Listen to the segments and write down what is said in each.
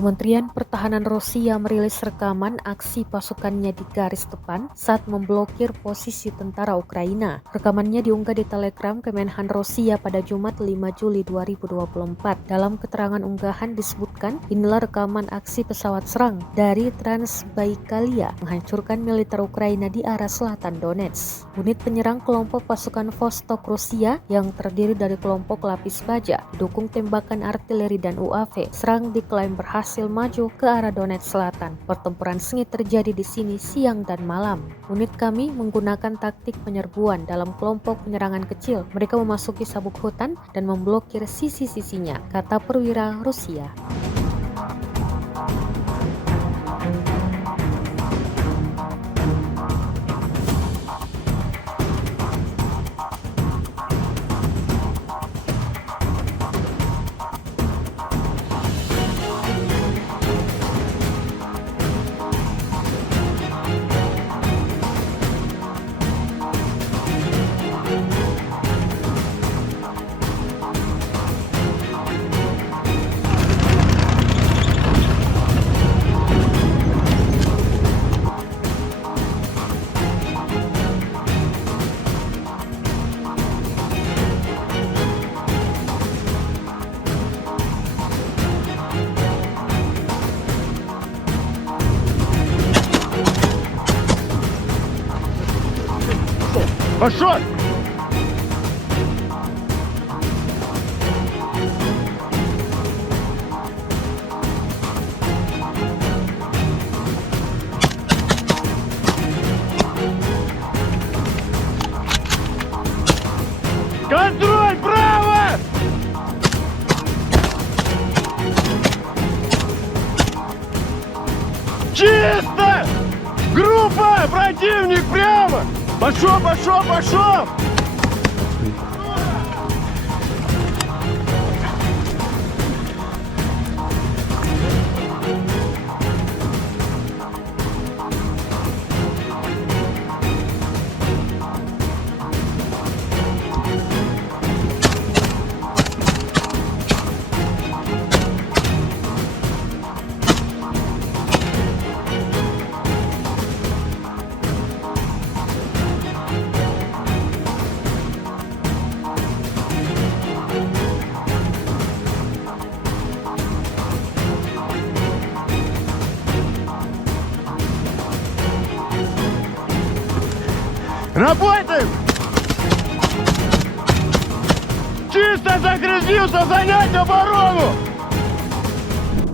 Kementerian Pertahanan Rusia merilis rekaman aksi pasukannya di garis depan saat memblokir posisi tentara Ukraina. Rekamannya diunggah di Telegram Kemenhan Rusia pada Jumat 5 Juli 2024. Dalam keterangan unggahan disebutkan, inilah rekaman aksi pesawat serang dari Transbaikalia menghancurkan militer Ukraina di arah selatan Donetsk. Unit penyerang kelompok pasukan Vostok Rusia yang terdiri dari kelompok lapis baja, didukung tembakan artileri dan UAV, serang diklaim berhasil maju ke arah Donetsk Selatan. Pertempuran sengit terjadi di sini siang dan malam. Unit kami menggunakan taktik penyerbuan dalam kelompok penyerangan kecil. Mereka memasuki sabuk hutan dan memblokir sisi-sisinya, kata perwira Rusia. Пошел! Контроль, право! Чисто! Группа! Противник прямо! Пошел, пошел, пошел! Работаем! Чисто загрузился, занять оборону!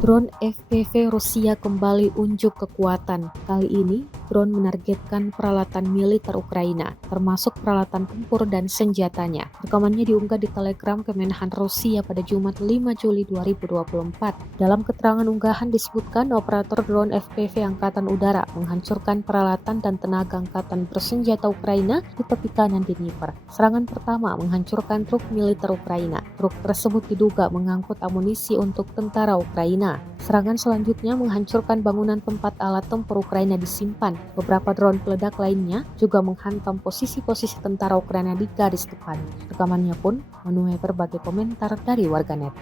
Drone FPV Rusia kembali unjuk kekuatan. Kali ini, drone menargetkan peralatan militer Ukraina, termasuk peralatan tempur dan senjatanya. Rekamannya diunggah di Telegram Kemenhan Rusia pada Jumat 5 Juli 2024. Dalam keterangan unggahan disebutkan operator drone FPV Angkatan Udara menghancurkan peralatan dan tenaga angkatan bersenjata Ukraina di tepi kanan Dnipro. Serangan pertama menghancurkan truk militer Ukraina. Truk tersebut diduga mengangkut amunisi untuk tentara Ukraina. Serangan selanjutnya menghancurkan bangunan tempat alat tempur Ukraina disimpan. Beberapa drone peledak lainnya juga menghantam posisi-posisi tentara Ukraina di garis depan. Rekamannya pun menuai berbagai komentar dari warganet.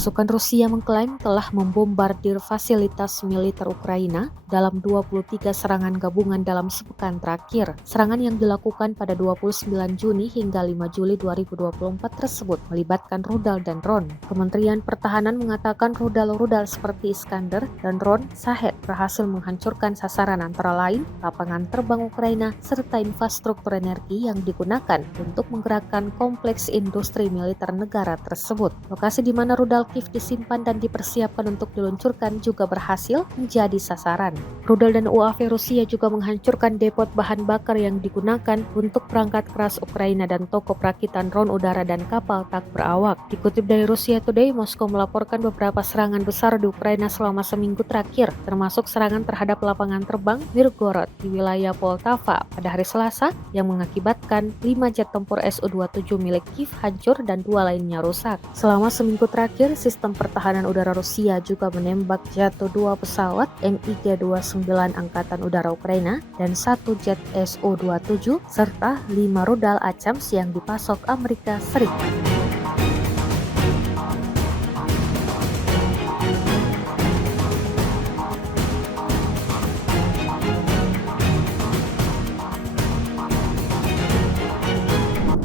Pasukan Rusia mengklaim telah membombardir fasilitas militer Ukraina dalam 23 serangan gabungan dalam sepekan terakhir. Serangan yang dilakukan pada 29 Juni hingga 5 Juli 2024 tersebut melibatkan rudal dan drone. Kementerian Pertahanan mengatakan rudal-rudal seperti Iskander dan drone Shahed berhasil menghancurkan sasaran antara lain lapangan terbang Ukraina serta infrastruktur energi yang digunakan untuk menggerakkan kompleks industri militer negara tersebut. Lokasi di mana rudal aktif disimpan dan dipersiapkan untuk diluncurkan juga berhasil menjadi sasaran. Rudal dan UAV Rusia juga menghancurkan depot bahan bakar yang digunakan untuk perangkat keras Ukraina dan toko perakitan drone udara dan kapal tak berawak. Dikutip dari Russia Today, Moskow melaporkan beberapa serangan besar di Ukraina selama seminggu terakhir, termasuk serangan terhadap lapangan terbang Mirgorod di wilayah Poltava pada hari Selasa yang mengakibatkan 5 jet tempur Su-27 milik Kiev hancur dan 2 lainnya rusak. Selama seminggu terakhir, sistem pertahanan udara Rusia juga menembak jatuh 2 pesawat MiG-29 Angkatan Udara Ukraina dan 1 jet Su-27 serta 5 rudal ACAMS yang dipasok Amerika Serikat.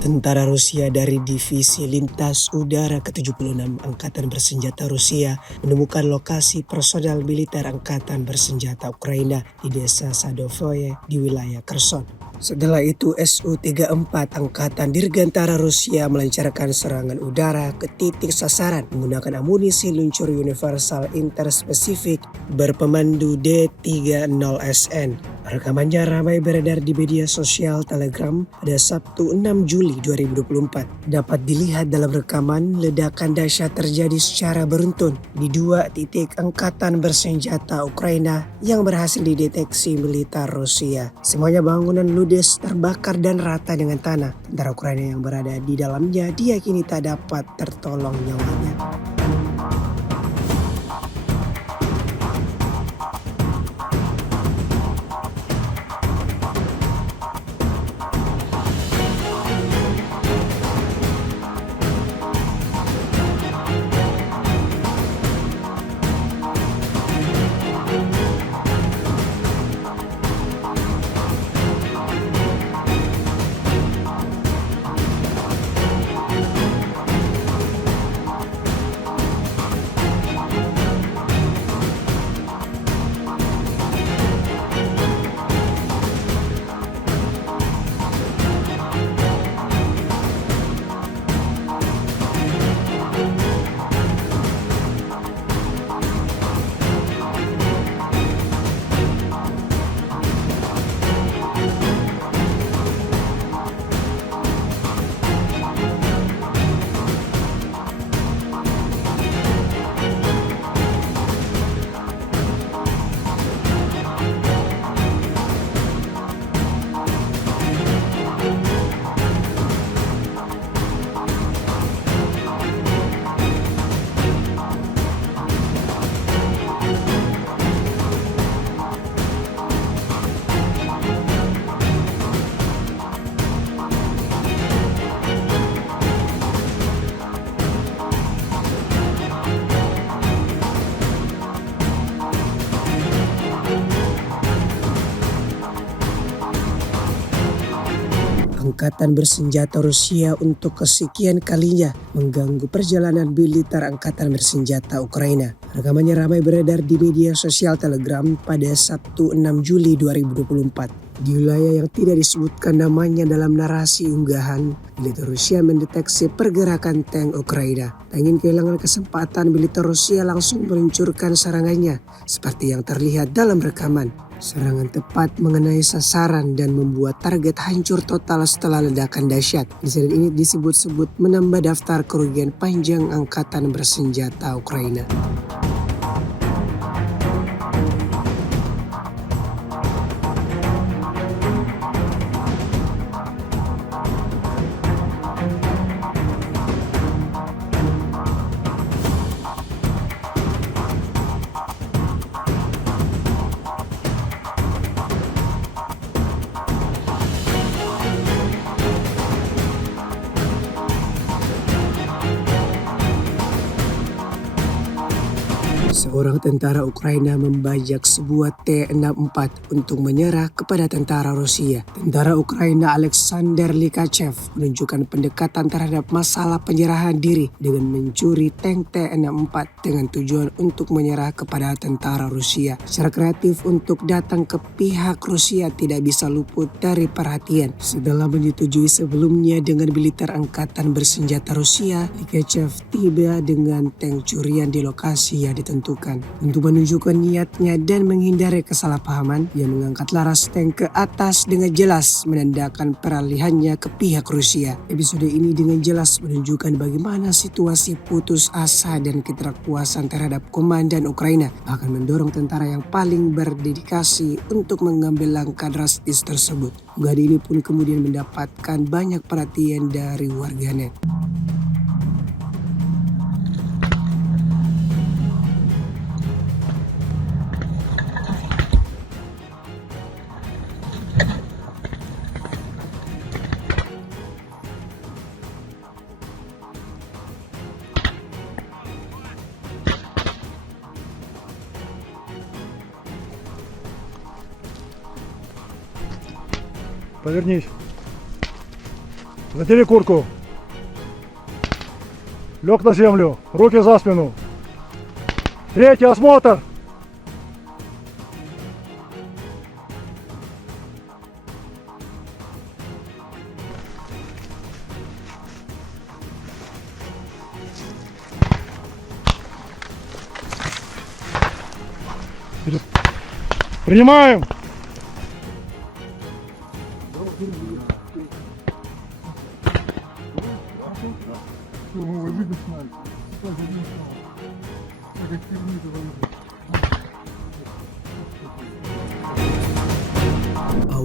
Tentara Rusia dari Divisi Lintas Udara ke-76 Angkatan Bersenjata Rusia menemukan lokasi personel militer Angkatan Bersenjata Ukraina di desa Sadovoye di wilayah Kherson. Setelah itu Su-34 Angkatan Dirgantara Rusia melancarkan serangan udara ke titik sasaran menggunakan amunisi luncur universal interspesifik berpemandu D-30SN. Rekamannya ramai beredar di media sosial Telegram pada Sabtu 6 Juli 2024. Dapat dilihat dalam rekaman ledakan dahsyat terjadi secara beruntun di 2 titik angkatan bersenjata Ukraina yang berhasil dideteksi militer Rusia. Semuanya bangunan ludes, terbakar dan rata dengan tanah. Tentara Ukraina yang berada di dalamnya diyakini tak dapat tertolong nyawanya. Angkatan Bersenjata Rusia untuk kesekian kalinya mengganggu perjalanan militer Angkatan Bersenjata Ukraina. Rekamannya ramai beredar di media sosial Telegram pada Sabtu 6 Juli 2024. Di wilayah yang tidak disebutkan namanya dalam narasi unggahan, militer Rusia mendeteksi pergerakan tank Ukraina. Tak ingin kehilangan kesempatan, militer Rusia langsung meluncurkan serangannya seperti yang terlihat dalam rekaman. Serangan tepat mengenai sasaran dan membuat target hancur total setelah ledakan dahsyat. Insiden ini disebut-sebut menambah daftar kerugian panjang Angkatan Bersenjata Ukraina. seorang tentara Ukraina membajak sebuah T-64 untuk menyerah kepada tentara Rusia. Tentara Ukraina Alexander Likachev menunjukkan pendekatan terhadap masalah penyerahan diri dengan mencuri tank T-64 dengan tujuan untuk menyerah kepada tentara Rusia. Secara kreatif untuk datang ke pihak Rusia tidak bisa luput dari perhatian. Setelah menyetujui sebelumnya dengan militer angkatan bersenjata Rusia, Likachev tiba dengan tank curian di lokasi yang ditentukan. Untuk menunjukkan niatnya dan menghindari kesalahpahaman, dia mengangkat laras tank ke atas dengan jelas menandakan peralihannya ke pihak Rusia. Episode ini dengan jelas menunjukkan bagaimana situasi putus asa dan ketidakpuasan terhadap komandan Ukraina akan mendorong tentara yang paling berdedikasi untuk mengambil langkah drastis tersebut. Unggahan ini pun kemudian mendapatkan banyak perhatian dari warganet. Повернись. Натяни куртку. Лег на землю. Руки за спину. Третий осмотр. Принимаем.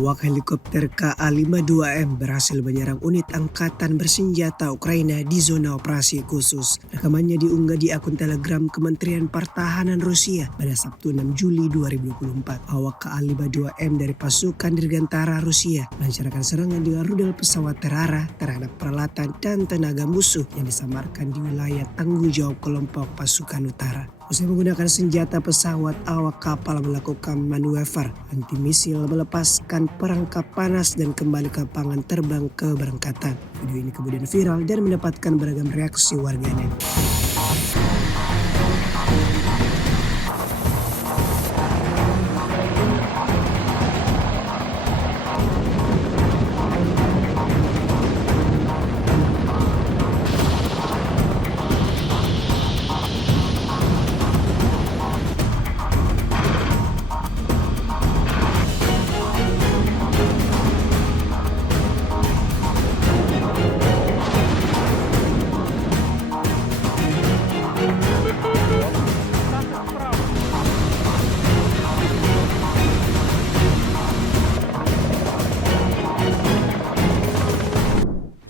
Awak helikopter KA-52M berhasil menyerang unit angkatan bersenjata Ukraina di zona operasi khusus. Rekamannya diunggah di akun Telegram Kementerian Pertahanan Rusia pada Sabtu 6 Juli 2024. Awak KA-52M dari pasukan dirgantara Rusia melancarkan serangan dengan rudal pesawat terarah terhadap peralatan dan tenaga musuh yang disamarkan di wilayah tanggung jawab kelompok pasukan utara. Usai menggunakan senjata pesawat, awak kapal melakukan manuver anti-misil, melepaskan perangkap panas dan kembali ke lapangan terbang keberangkatan. Video ini kemudian viral dan mendapatkan beragam reaksi warganet.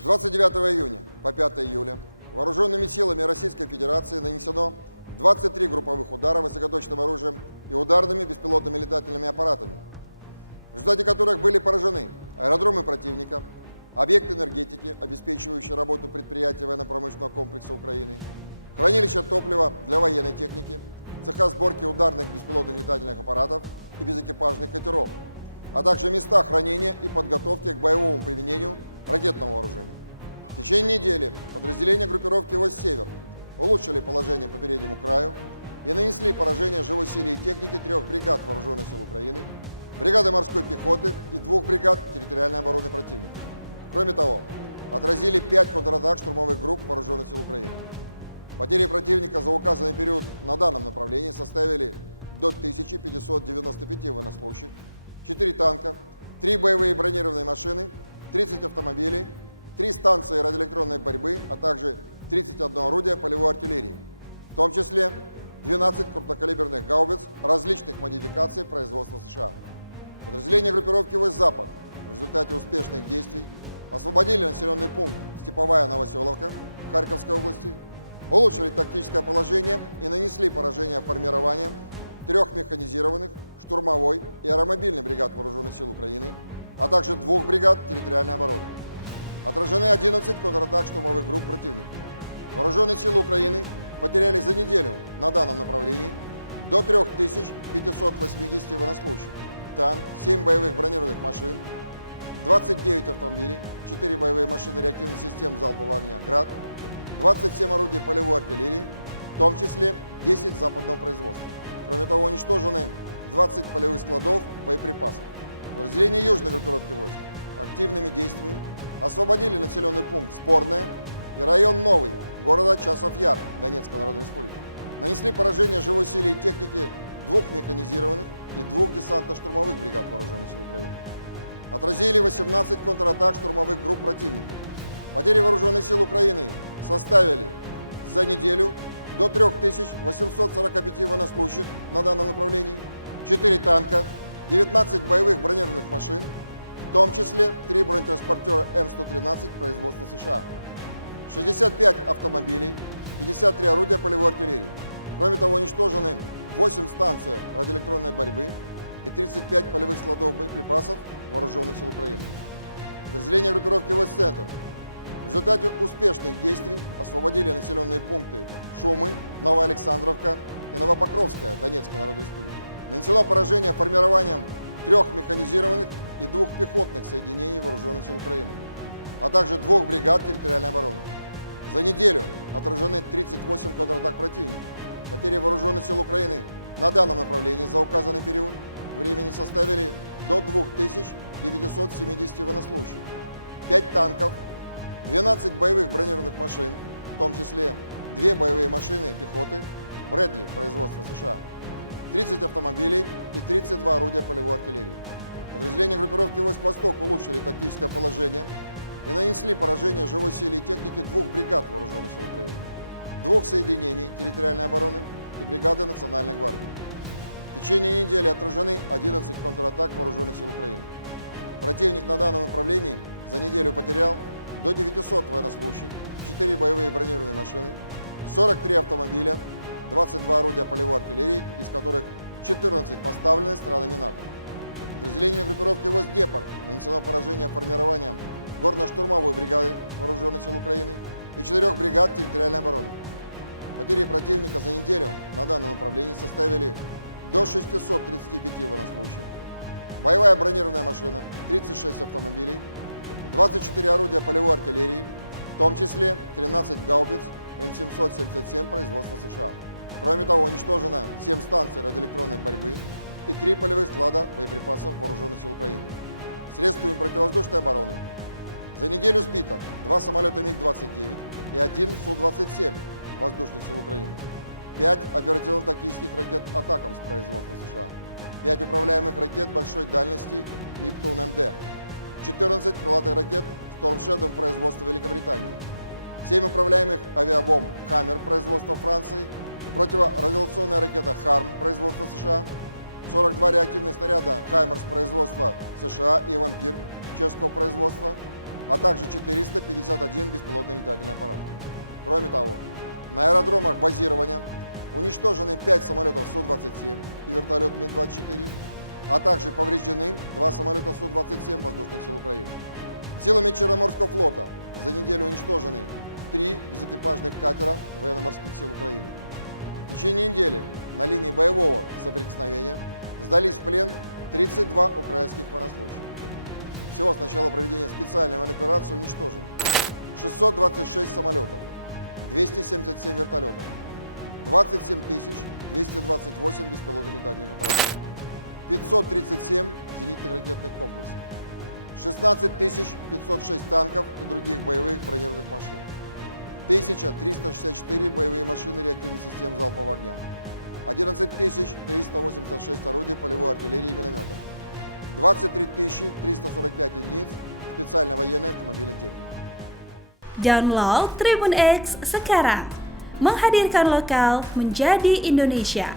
С 29 июня по 5 июля вооруженными силами Российской Федерации нанесено 23 групповых удара высокоточным оружием и ударными беспилотными летательными аппаратами, в результате которых были поражены аэродромы противника, объекты энергетики, обеспечивающие работу предприятий военно-промышленного комплекса Украины, хранилища топлива для военной техники, цеха сборки ударных беспилотных летательных аппаратов и безэкипажных катеров, а также места хранения и подготовки к боевому применению ракетного вооружения. В течение недели подразделения группировки «Востсевер» улучшили положение по переднему краю и нанесли поражение живой силе и технике 3 бригад Вооруженных сил Украины, бригады морской пехоты и 2 бригад территориальной обороны противника. Кроме того, отразили 5 контратак штурмовых групп Вооруженных сил Украины. Потери противника за указанный период на данном направлении составили до 1595 военнослужащих, 4 танка, 3 боевые бронированные машины, 30 автомобилей, 3 станции радиоэлектронной борьбы, а также 31 орудие полевой артиллерии, в том числе 12 крупнокалиберных гаубиц различных модификаций производства США. Подразделения группировки «Восток-Запад» в результате успешных действий освободили населенный пункт Степовая Новоселовка Харьковской области, улучшили тактическое положение и нанесли поражение формированием 3 механизированных, штурмовой и аэромобильных бригад Вооруженных сил Украины, а также 2 бригад территориальной обороны. Отражены 11 контратак штурмовых групп противника. Вооруженные силы Украины потеряли за неделю на данном направлении до 3580 военнослужащих, танк, 7 боевых бронированных машин, 29 автомобилей, 4 боевые машины реактивных систем залпового огня «Град», 27 орудий полевой артиллерии, в том числе 10 западного производства. Кроме того, уничтожены 20 полевых складов боеприпасов. Подразделения южной группировки войск активными действиями освободили населенный пункт Спорное и район Новый города Часов-Яр Донецкой Народной Республики. Нанесли поражение живой силе и технике 2 механизированных и 2 десантно-штурмовых бригад вооруженных сил Украины. Отразили 18 контратак штурмовых групп противника. Потери вооруженных сил Украины составили за неделю до 3845 военнослужащих на данном направлении, 4 танка, 19 боевых бронированных машин, в том числе 3 бронетранспортера М113 производства США, 65 автомобилей, 53 орудия полевой артиллерии. Кроме того, уничтожены 8 станций радиоэлектронной борьбы и 35 полевых складов боеприпасов вооруженных сил Украины. Подразделения группировки войск «Центр» в результате успешных действий освободили населенные пункты Шумы, Новоалександровка и Новопокровская Донецкой Народной Республики. Нанесено поражение формированием 3 механизированных и 2 пехотных соединений вооруженных сил Украины, а также 2 бригад территориальной обороны. За неделю отражены 38 контратак противника. Потери вооруженных сил Украины на данном направлении за указанный период времени составили до 2970 военнослужащих, 5 танков, 12 боевых бронированных машин, в том числе 2 боевые машины пехоты Брэдли производства США, 30 автомобилей и 32 орудия полевой артиллерии. Подразделения группировки войск «Восток» улучшили тактическое положение и нанесли поражение живой силе и технике 2 бригад вооруженных сил Украины, 2 соединений территориальной обороны и бригады Национальной гвардии. В течение недели отражены 11 контратак вооруженных сил Украины. Противник на данном направлении за неделю потерял до 900 военнослужащих, 4 боевые бронированные машины, 43 автомобиля, 22 орудия полевой артиллерии, из которых 14 поставлены странами НАТО. Подразделениями группировки войск «Днепр» нанесено поражение формированием горно-штурмовой бригады вооруженных сил Украины и 4 бригад территориальной обороны. Потери противника за неделю на данном направлении составили до 635 военнослужащих, боевая бронированная машина, 36 автомобилей, 24 орудия полевой артиллерии, в том числе 13 гаубиц М777 производства США. Кроме того, уничтожено 7 станций радиоэлектронной борьбы и 3 полевых склада боеприпасов вооруженных сил Украины. Средствами противовоздушной обороны за неделю сбито 2 самолета МиГ-29 и 1 Су-27 воздушных сил Украины, 5 оперативно-тактических ракет «Атакамс» производства США, 5 управляемых ракет большой дальности «Нептун-МД», 14 крылатых ракет «Storm Shadow» производства Великобритании, 7 управляемых авиабомб «Хаммер» производства Франции, противорадиационная ракета «Харм» производства США, 42 реактивных снаряда «Хаймерс» производства США и «Вампир» чешского производства, а также 451 беспилотный летательный аппарат. Кроме того, на аэродромах базирования уничтожены 5 самолетов Су-27 и вертолет Ми-24, а также повреждены 2 самолета Су-27 воздушных сил Украины. Силами Черноморского флота за неделю уничтожены 3 безэкипажных катера военно-морских сил Украины. В течение недели на линии боевого соприкосновения сдались в плен 32 украинских военнослужащих. Всего с начала проведения специальной военной операции уничтожено 626 самолетов, 277 вертолетов, 27 228 беспилотных летательных аппаратов, 537 зенитных ракетных комплексов, 16 506 танков и других боевых бронированных машин, 1364 боевые машины реактивных систем залпового огня, 11 386 орудий полевой артиллерии и минометов, 23 345 единиц специальной военной автомобильной техники. Download Tribun X sekarang, menghadirkan lokal menjadi Indonesia.